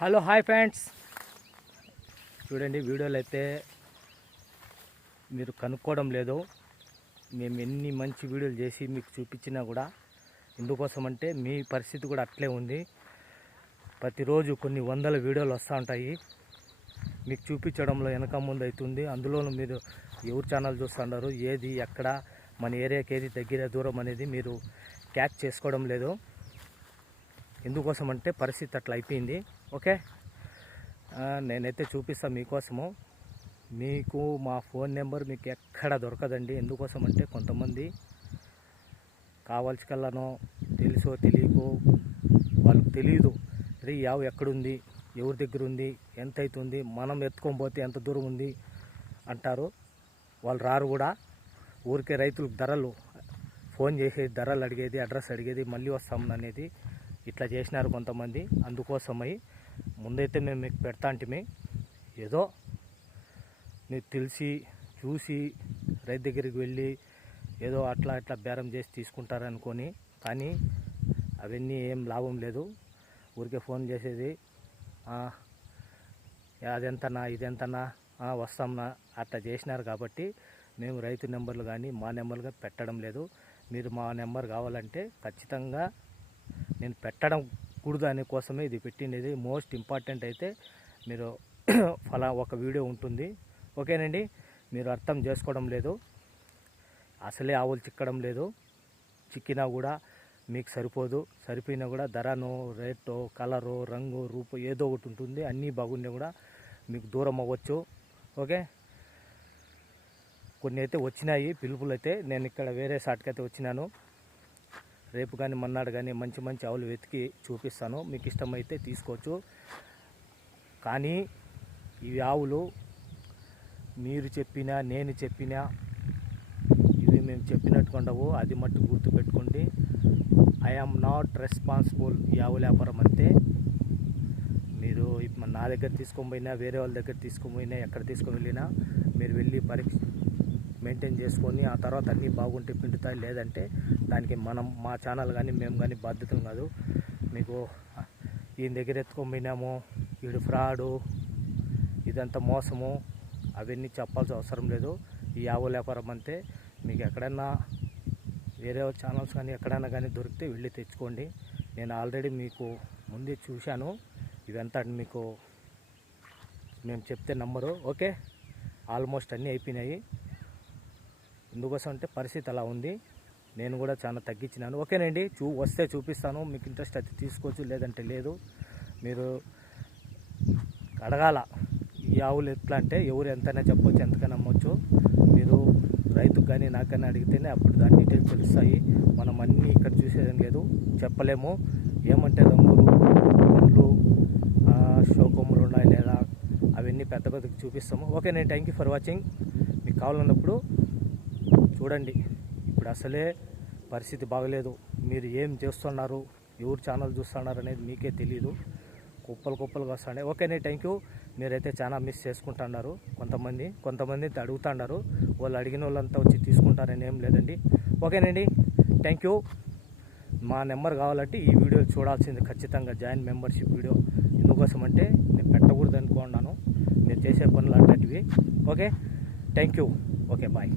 Hello hi friends, చూడండి వీడియోలు అయితే మీరు కనుక్కోవడం లేదు. మేము ఎన్ని మంచి వీడియోలు చేసి మీకు చూపించినా కూడా ఎందుకోసం అంటే మీ పరిస్థితి కూడా అట్లే ఉంది. ప్రతిరోజు కొన్ని వందల వీడియోలు వస్తూ ఉంటాయి. మీకు చూపించడంలో వెనక ముందు అవుతుంది. అందులోనూ మీరు ఎవరు ఛానల్ చూస్తున్నారు, ఏది ఎక్కడ మన ఏరియాకి ఏది దగ్గర దూరం అనేది మీరు క్యాచ్ చేసుకోవడం లేదు. ఎందుకోసం అంటే పరిస్థితి అట్లా అయిపోయింది. ఓకే, నేనైతే చూపిస్తాను మీకోసము. మీకు మా ఫోన్ నెంబర్ మీకు ఎక్కడ దొరకదండి. ఎందుకోసం అంటే కొంతమంది కావాల్సికల్లానో తెలుసో తెలియకో వాళ్ళకి తెలియదు, రే యావ ఎక్కడుంది, ఎవరి దగ్గర ఉంది, ఎంత అవుతుంది, మనం ఎత్తుకొని పోతే ఎంత దూరం ఉంది అంటారు. వాళ్ళు రారు కూడా. ఊరికే రైతులకు ధరలు ఫోన్ చేసేది, ధరలు అడిగేది, అడ్రస్ అడిగేది, మళ్ళీ వస్తాం అనేది ఇట్లా చేసినారు కొంతమంది. అందుకోసమై ముందైతే మేము మీకు పెడతా అంటే ఏదో మీరు తెలిసి చూసి రైతు దగ్గరికి వెళ్ళి ఏదో అట్లా బేరం చేసి తీసుకుంటారనుకొని, కానీ అవన్నీ ఏం లాభం లేదు. ఊరికే ఫోన్ చేసేది, అదెంతనా ఇదెంతనా వస్తాంనా అట్లా చేసినారు. కాబట్టి మేము రైతు నెంబర్లు కానీ మా నెంబర్గా పెట్టడం లేదు. మీరు మా నెంబర్ కావాలంటే ఖచ్చితంగా నేను పెట్టడం కూడదు అనే కోసమే ఇది పెట్టినది. మోస్ట్ ఇంపార్టెంట్ అయితే మీరు ఫలా ఒక వీడియో ఉంటుంది. ఓకేనండి, మీరు అర్థం చేసుకోవడం లేదు. అసలే ఆవులు చిక్కడం లేదు. చిక్కినా కూడా మీకు సరిపోదు. సరిపోయినా కూడా ధరను, రేటు, కలరు, రంగు, రూపు ఏదో ఒకటి ఉంటుంది. అన్నీ బాగున్నా కూడా మీకు దూరం అవ్వచ్చు. ఓకే, కొన్ని అయితే వచ్చినాయి పిలుపులు. అయితే నేను ఇక్కడ వేరే షాట్కి అయితే వచ్చినాను. రేపు కానీ మన్నాడు కానీ మంచి మంచి ఆవులు వెతికి చూపిస్తాను. మీకు ఇష్టమైతే తీసుకోవచ్చు. కానీ ఈ ఆవులు మీరు చెప్పినా నేను చెప్పినా ఇవి మేము చెప్పినట్టు ఉండవు. అది మట్టు గుర్తుపెట్టుకోండి. I am not responsible. ఈ ఆవుల వ్యాపారం అంతే. మీరు నా దగ్గర తీసుకొని పోయినా, వేరే వాళ్ళ దగ్గర తీసుకొని పోయినా, ఎక్కడ తీసుకొని వెళ్ళినా మీరు వెళ్ళి పరీక్ష మెయింటైన్ చేసుకొని ఆ తర్వాత అన్నీ బాగుంటే పిండుతాయి. లేదంటే దానికి మా ఛానల్ కానీ మేము కానీ బాధ్యతలు కాదు. మీకు ఈయన దగ్గర ఎత్తుకొని పోయినాము, వీడు ఫ్రాడు, ఇదంతా మోసము, అవన్నీ చెప్పాల్సిన అవసరం లేదు. ఈ ఆవుల వ్యాపారం అంతే. మీకు ఎక్కడన్నా వేరే ఛానల్స్ కానీ ఎక్కడైనా కానీ దొరికితే వెళ్ళి తెచ్చుకోండి. నేను ఆల్రెడీ మీకు ముందే చూశాను. ఇవంతా మీకు మేము చెప్తే నమ్మరు. ఓకే, ఆల్మోస్ట్ అన్నీ అయిపోయినాయి. ఎందుకోసం అంటే పరిస్థితి అలా ఉంది. నేను కూడా చాలా తగ్గించినాను. ఓకేనండి, వస్తే చూపిస్తాను. మీకు ఇంట్రెస్ట్ అయితే తీసుకోవచ్చు, లేదంటే లేదు. మీరు అడగాల ఈ ఆవులు ఎట్లా అంటే ఎవరు ఎంతైనా చెప్పవచ్చు, ఎంతకైనా నమ్మవచ్చు. మీరు రైతుకు కానీ నాకు కానీ అడిగితేనే అప్పుడు దాని డీటెయిల్స్ తెలుస్తాయి. మనం అన్నీ ఇక్కడ చూసేదేం లేదు, చెప్పలేము. ఏమంటే రంగులు, పండ్లు, షోకొమ్ములు ఉన్నాయి లేదా అవన్నీ పెద్ద పెద్దకి చూపిస్తాము. ఓకేనండి, థ్యాంక్ యూ ఫర్ వాచింగ్. మీకు కావాలన్నప్పుడు చూడండి. ఇప్పుడు అసలే పరిస్థితి బాగలేదు. మీరు ఏం చేస్తున్నారు, ఎవరు ఛానల్ చూస్తున్నారు అనేది మీకే తెలియదు. కుప్పలుగా వస్తున్నాయి. ఓకేనే, థ్యాంక్ యూ. మీరైతే చాలా మిస్ చేసుకుంటున్నారు. కొంతమంది అడుగుతున్నారు. వాళ్ళు అడిగిన వాళ్ళంతా వచ్చి తీసుకుంటారని ఏం లేదండి. ఓకేనండి, థ్యాంక్ యూ. మా నెంబర్ కావాలంటే ఈ వీడియో చూడాల్సింది ఖచ్చితంగా. Join membership video. ఎందుకోసం అంటే నేను పెట్టకూడదు అనుకున్నాను. మీరు చేసే పనులు అట్లాంటివి. Okay, thank you. Okay, bye.